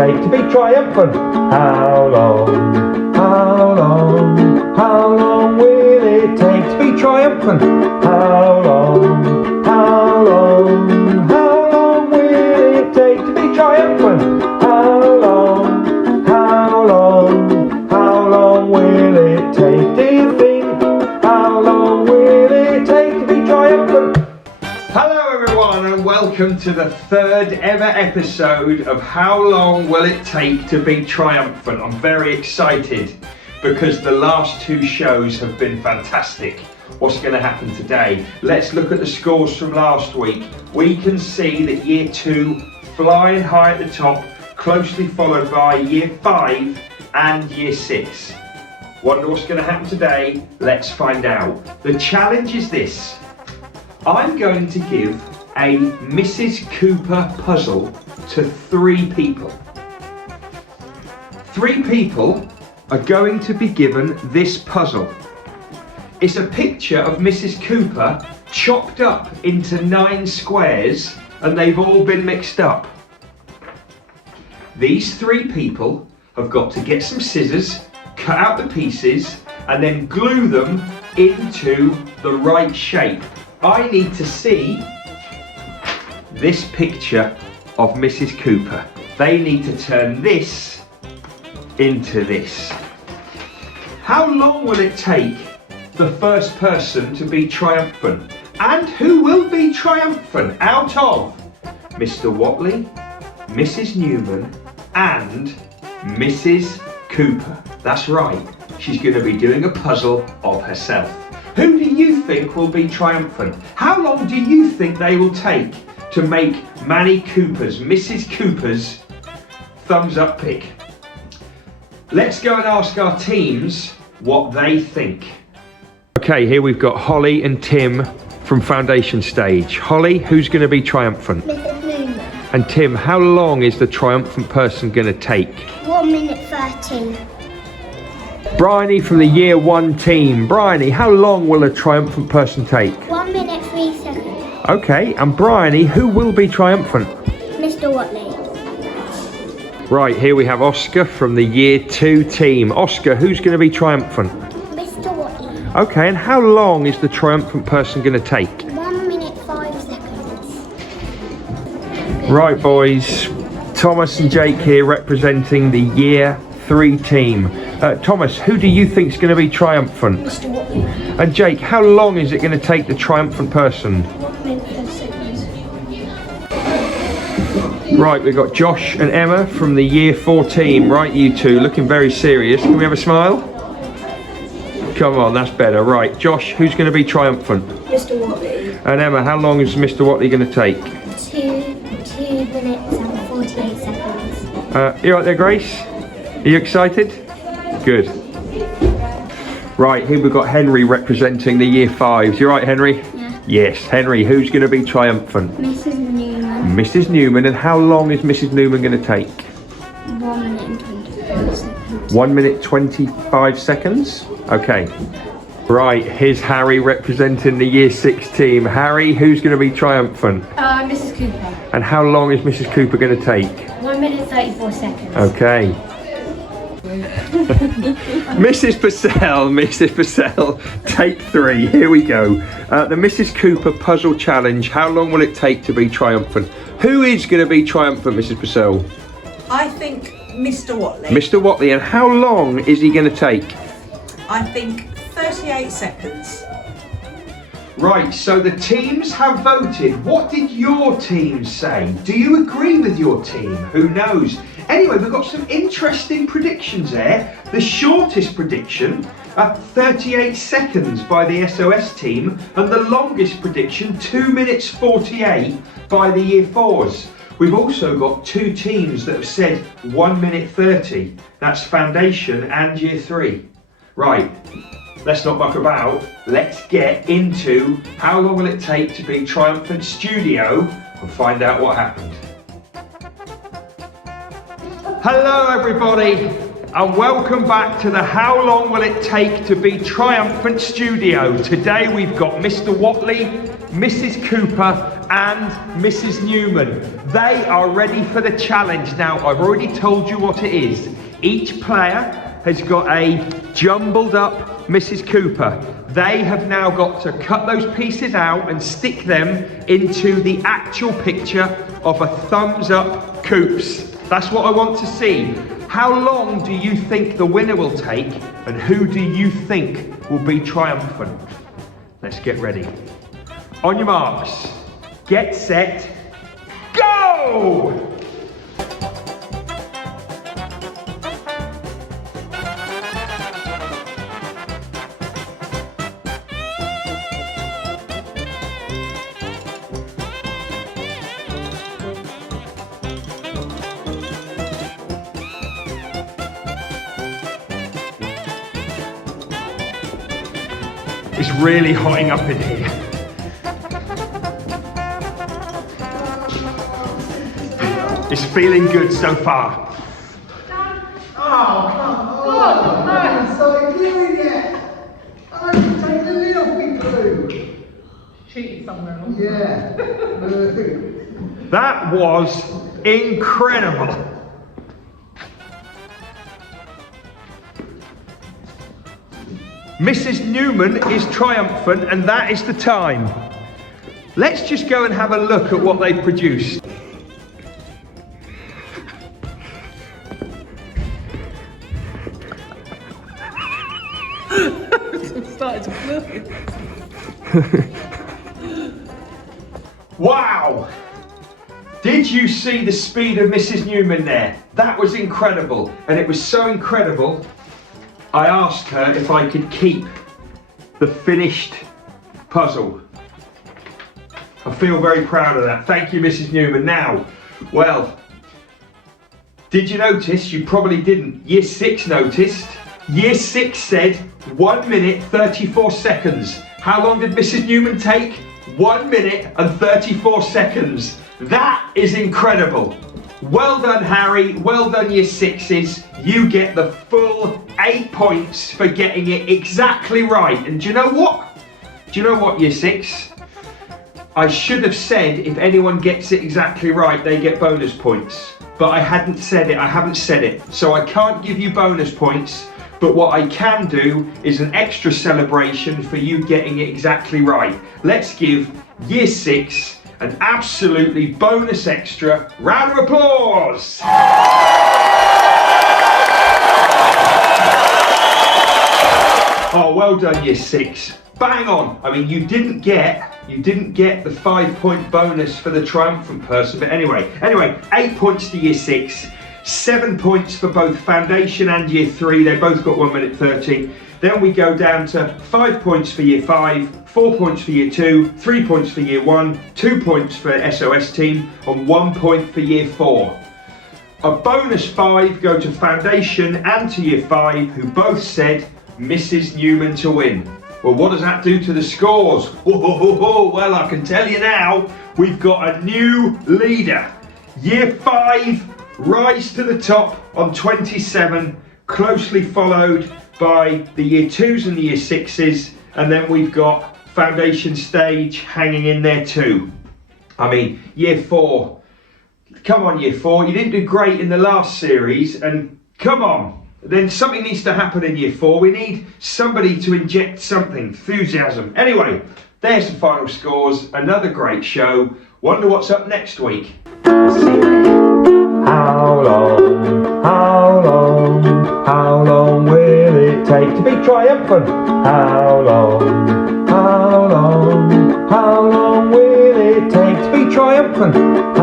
take to be triumphant? How long, how long, how long will it take to be triumphant? How long, how long, how long will it take to be triumphant? How long, how long, how long will it take, do you think? How long will it take to be triumphant? Hello everyone and welcome to the third ever episode of How Long Will It Take to Be Triumphant. I'm very excited because the last two shows have been fantastic. What's going to happen today? Let's look at the scores from last week. We can see that Year 2 flying high at the top, closely followed by Year 5 and Year 6. Wonder what's going to happen today? Let's find out. The challenge is this. I'm going to give a Mrs. Cooper puzzle to 3 people. 3 people are going to be given this puzzle. It's a picture of Mrs. Cooper chopped up into 9 squares and they've all been mixed up. These 3 people have got to get some scissors, cut out the pieces and then glue them into the right shape. I need to see this picture of Mrs. Cooper. They need to turn this into this. How long will it take the first person to be triumphant? And who will be triumphant out of Mr. Watley, Mrs. Newman and Mrs. Cooper? That's right, she's going to be doing a puzzle of herself. Who do you think will be triumphant? How long do you think they will take to make Manny Cooper's, Mrs. Cooper's thumbs up pick? Let's go and ask our teams what they think. Okay, here we've got Holly and Tim from Foundation Stage. Holly, who's going to be triumphant? Mrs. Newman. And Tim, how long is the triumphant person going to take? 1 minute 13. Bryony from the Year 1 team. Bryony, how long will a triumphant person take? 1 minute 3 seconds. Okay, and Bryony, who will be triumphant? Mr. Watley. Right, here we have Oscar from the Year 2 team. Oscar, who's going to be triumphant? Mr. Watley. Okay, and how long is the triumphant person going to take? 1 minute 5 seconds. Right, boys. Thomas and Jake here representing the Year 3 team. Thomas, who do you think is going to be triumphant? Mr. Watley. And Jake, how long is it going to take the triumphant person? 1 minute 5 seconds. Right, we've got Josh and Emma from the Year 4 team. Right, you two, looking very serious. Can we have a smile? Come on, that's better. Right, Josh, who's going to be triumphant? Mr. Watley. And Emma, how long is Mr. Watley going to take? 2 minutes and 48 seconds. You right there, Grace? Are you excited? Good. Right, here we've got Henry representing the Year 5s. You right, Henry? Yeah. Yes, Henry, who's going to be triumphant? Mrs. Newman. Mrs. Newman, and how long is Mrs. Newman going to take? 1 minute and 25 seconds. 1 minute 25 seconds? Okay. Right, here's Harry representing the Year 6 team. Harry, who's going to be triumphant? Mrs. Cooper. And how long is Mrs. Cooper going to take? 1 minute 34 seconds. Okay. Mrs. Purcell, take 3. Here we go. The Mrs. Cooper puzzle challenge. How long will it take to be triumphant? Who is going to be triumphant, Mrs. Purcell? I think Mr. Watley. Mr. Watley. And how long is he going to take? I think 38 seconds. Right, so the teams have voted. What did your team say? Do you agree with your team? Who knows? Anyway, we've got some interesting predictions there. The shortest prediction, 38 seconds by the SOS team, and the longest prediction, 2 minutes 48 by the Year 4s. We've also got 2 teams that have said 1 minute 30. That's Foundation and Year 3. Right. Let's not muck about. Let's get into how long will it take to be Triumphant Studio and find out what happened. Hello everybody and welcome back to the How Long Will It Take to Be Triumphant Studio. Today we've got Mr. Watley, Mrs. Cooper and Mrs. Newman. They are ready for the challenge. Now, I've already told you what it is. Each player has got a jumbled up Mrs. Cooper. They have now got to cut those pieces out and stick them into the actual picture of a thumbs up COOPS. That's what I want to see. How long do you think the winner will take, and who do you think will be triumphant? Let's get ready. On your marks, get set, go! It's really hotting up in here. It's feeling good so far. Oh, come on! I started gluing it! I can take the lid off me glue! Cheated somewhere along. Yeah. That was incredible. Mrs. Newman is triumphant, and that is the time. Let's just go and have a look at what they've produced. Started to glue. Wow! Did you see the speed of Mrs. Newman there? That was incredible, and it was so incredible I asked her if I could keep the finished puzzle. I feel very proud of that. Thank you, Mrs. Newman. Now, well, did you notice? You probably didn't. Year 6 noticed. Year 6 said 1 minute 34 seconds. How long did Mrs. Newman take? 1 minute and 34 seconds. That is incredible. Well done, Harry. Well done, Year 6s. You get the full 8 points for getting it exactly right. And do you know what? Do you know what, Year 6? I should have said if anyone gets it exactly right, they get bonus points. But I hadn't said it. I haven't said it. So I can't give you bonus points. But what I can do is an extra celebration for you getting it exactly right. Let's give Year 6 an absolutely bonus extra round of applause. Oh, well done, Year 6. Bang on. I mean, you didn't get the 5-point bonus for the triumphant person, but anyway, 8 points to Year 6, 7 points for both Foundation and Year 3. They both got 1 minute 30. Then we go down to 5 points for Year 5, 4 points for Year 2, 3 points for Year 1, 2 points for SOS team, and 1 point for Year 4. A bonus 5 go to Foundation and to Year 5, who both said Mrs. Newman to win. Well, what does that do to the scores? Well, I can tell you now, we've got a new leader. Year 5 rise to the top on 27, closely followed by the Year 2s and the Year 6s, and then we've got Foundation stage hanging in there too. I mean, Year 4, come on Year 4, you didn't do great in the last series, and come on, then something needs to happen in Year 4. We need somebody to inject something, enthusiasm. Anyway, there's the final scores, another great show. Wonder what's up next week. How long will it take to be triumphant? How long will it take to be triumphant?